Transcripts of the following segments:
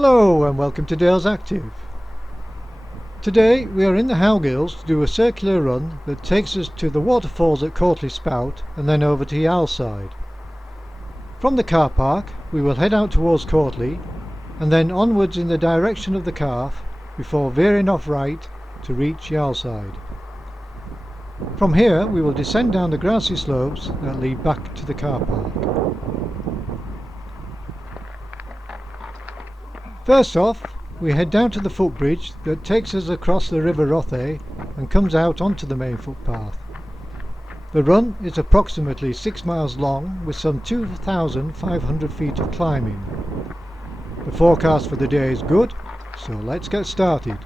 Hello and welcome to Dales Active. Today we are in the Howgills to do a circular run that takes us to the waterfalls at Cautley Spout and then over to Yarlside. From the car park we will head out towards Cautley and then onwards in the direction of the Calf before veering off right to reach Yarlside. From here we will descend down the grassy slopes that lead back to the car park. First off, we head down to the footbridge that takes us across the River Rothay and comes out onto the main footpath. The run is approximately 6 miles long with some 2,500 feet of climbing. The forecast for the day is good, so let's get started.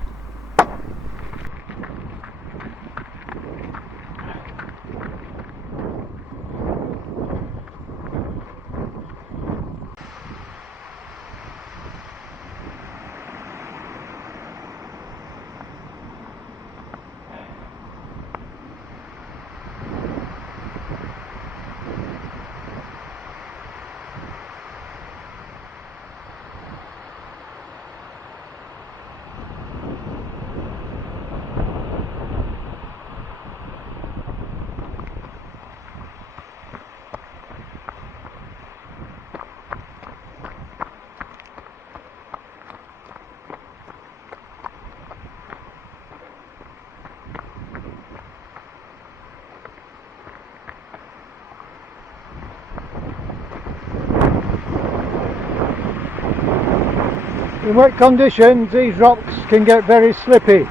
In wet conditions these rocks can get very slippy,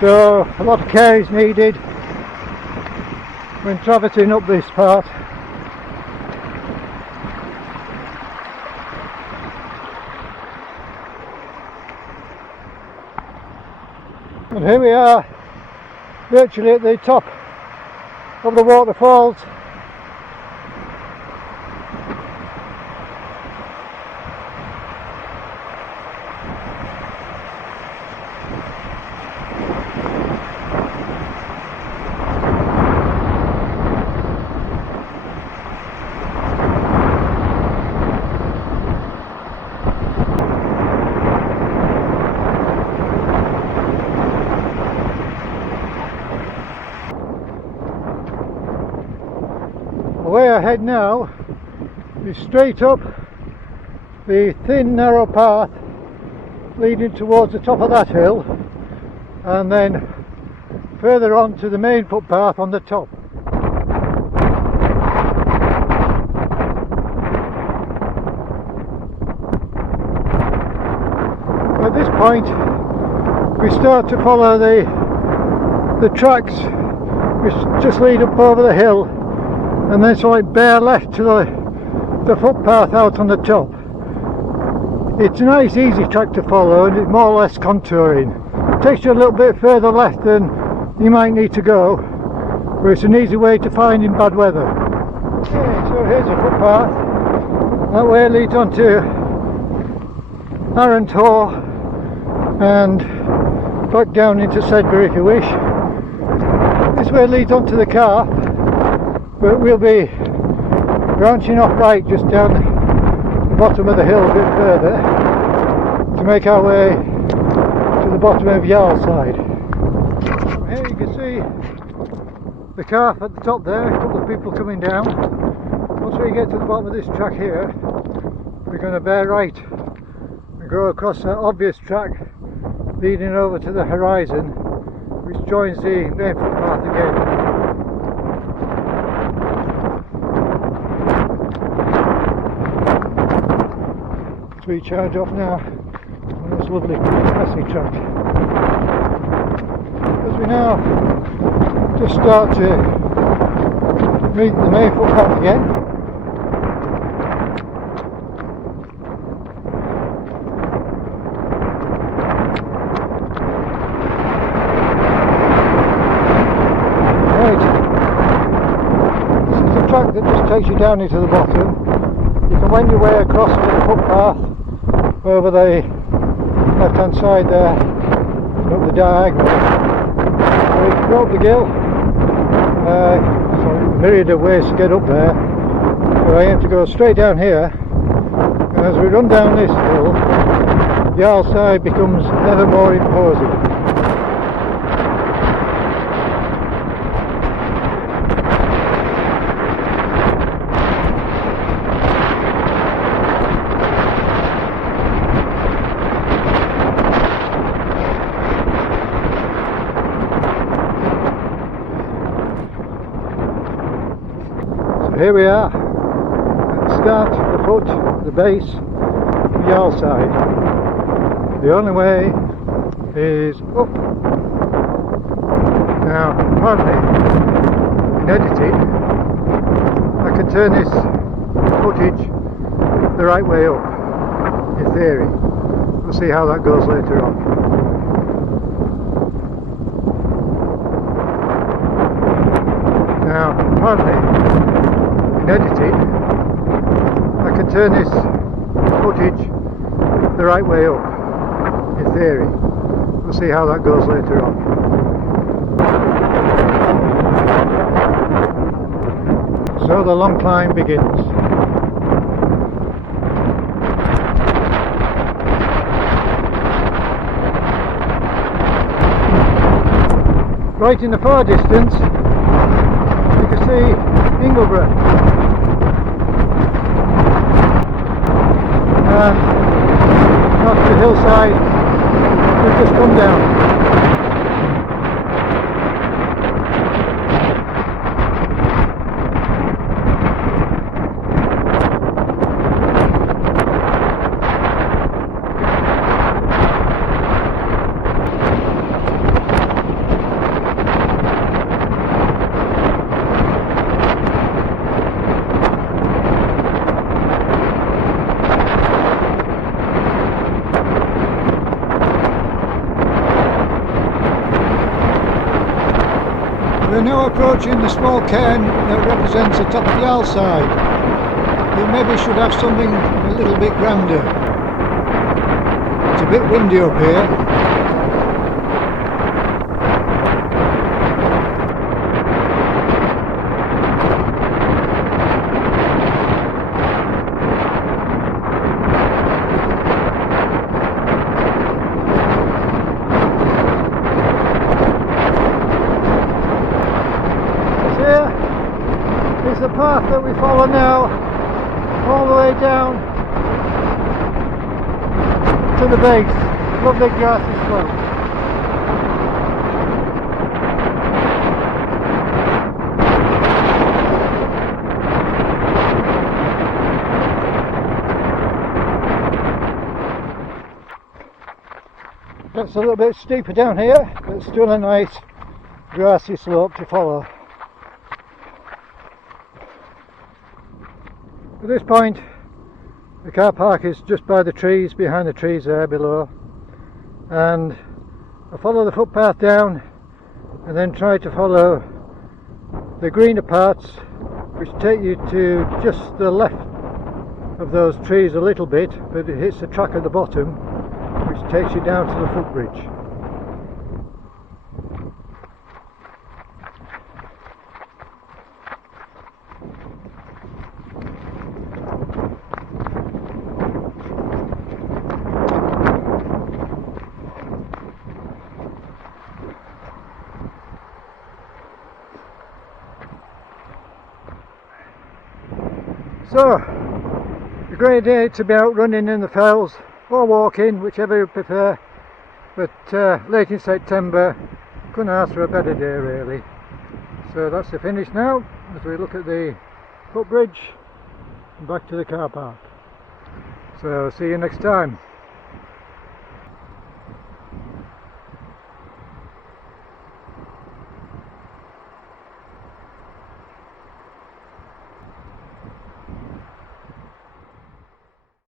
so a lot of care is needed when traversing up this part. And here we are, virtually at the top of the waterfalls. The way I head now is straight up the thin narrow path leading towards the top of that hill and then further on to the main footpath on the top. At this point we start to follow the tracks which just lead up over the hill, and then so it bear left to the footpath out on the top. It's a nice easy track to follow and it's more or less contouring. It takes you a little bit further left than you might need to go, but it's an easy way to find in bad weather. Okay, so here's a footpath. That way leads on to Arrant Hall and back down into Sedbury if you wish. This way leads on to the Calf, but we'll be branching off right just down the bottom of the hill a bit further to make our way to the bottom of Yarlside. From here you can see the Calf at the top there, a couple of people coming down. Once we get to the bottom of this track here, we're going to bear right and go across that obvious track leading over to the horizon, which joins the main footpath again. Recharge off now on this lovely grassy track. As we now just start to meet the main footpath again. Right, this is the track that just takes you down into the bottom. You can wend your way across to the footpath over the left hand side there, up the diagonal. So you can go up the gill. So a myriad of ways to get up there, but I aim to go straight down here, and as we run down this hill Yarlside becomes ever more imposing. Here we are, at the start, the foot, the base of Yarlside. The only way is up. Now, apparently, in editing, I can turn this footage the right way up, in theory. We'll see how that goes later on. Now, apparently, in editing, I can turn this footage the right way up, in theory. We'll see how that goes later on. So the long climb begins. Right in the far distance, you can see Ingleborough. And off the hillside we've just come down. We're now approaching the small cairn that represents the top of Yarlside. We maybe should have something a little bit grander. It's a bit windy up here. Is the path that we follow now, all the way down to the base. Lovely grassy slope. It's a little bit steeper down here, but still a nice grassy slope to follow. At this point, the car park is just by the trees, behind the trees there below, and I follow the footpath down and then try to follow the greener parts which take you to just the left of those trees a little bit, but it hits the track at the bottom which takes you down to the footbridge. So, a great day to be out running in the fells or walking, whichever you prefer, but late in September, couldn't ask for a better day really. So that's the finish now, as we look at the footbridge and back to the car park. So see you next time.